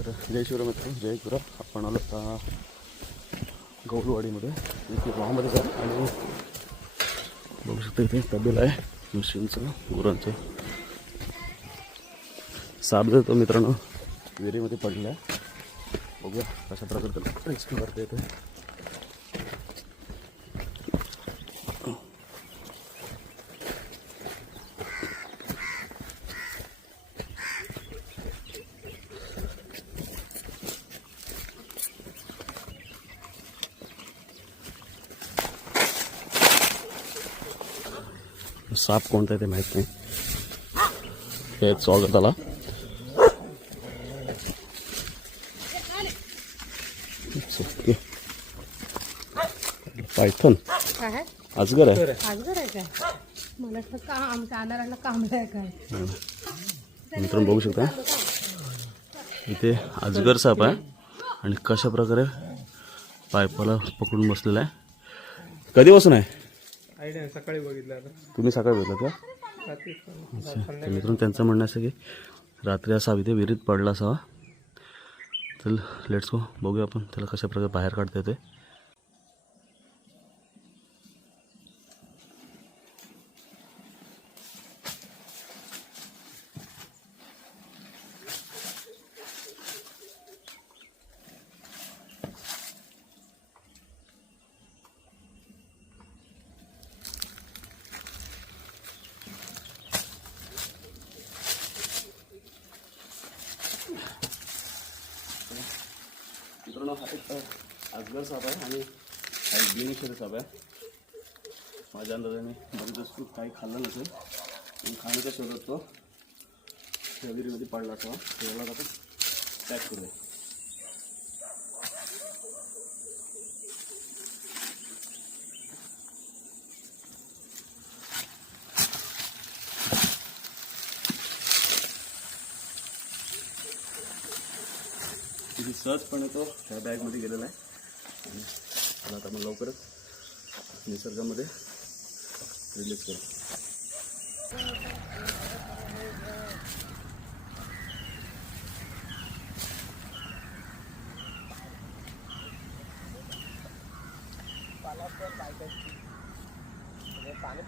तर जय शिवराम मित्र, जय गुरा. आपण आलो आता गौलवाडीमध्ये, इथे गावामध्ये जा आणि बघू शकता इथे तबेला आहे म्हशींचं, गुरांचं. साप जो मित्रांनो विहिरीमध्ये पडला आहे. बघूया कशा प्रकारे त्याला रेस्क्यू करता येते. साप कोणता आहे ते माहीत नाही. हे स्वागत आला. ओके, पायथन अजगर आहे. अजगर आहे काय? मला वाटलं का आमच्या अनाराला कांबळा आहे काय? मित्रांनो बघू शकता इथे अजगर साप आहे आणि कशा प्रकारे पायपाला पकडून बसलेला आहे. कधीपासून आहे? आयडिया सकाळी बघितलं आता. तुम्ही सकाळी बघितलं का? अच्छा. मित्रांनो त्यांचं म्हणणं असं की रात्री असा इथे विहिरीत पडला असावा. चल लेट्स गो, बघूया आपण त्याला कशा प्रकारे बाहेर काढता येते. मित्रांनो हा एक अजगर साप आहे आणि हा एक बिनविषारी साप आहे. माझ्या अंदाजाने बघितलं तू काही खाल्लं नसेल आणि खाण्याच्या शोधात तो त्या विहिरीमध्ये पडला असावा. त्याला आता पॅक करूया. किती सहजपणे तो ह्या बॅगमध्ये गेलेला आहे आणि त्याला आता आपण लवकरच निसर्गामध्ये रिलीज करू. पाणी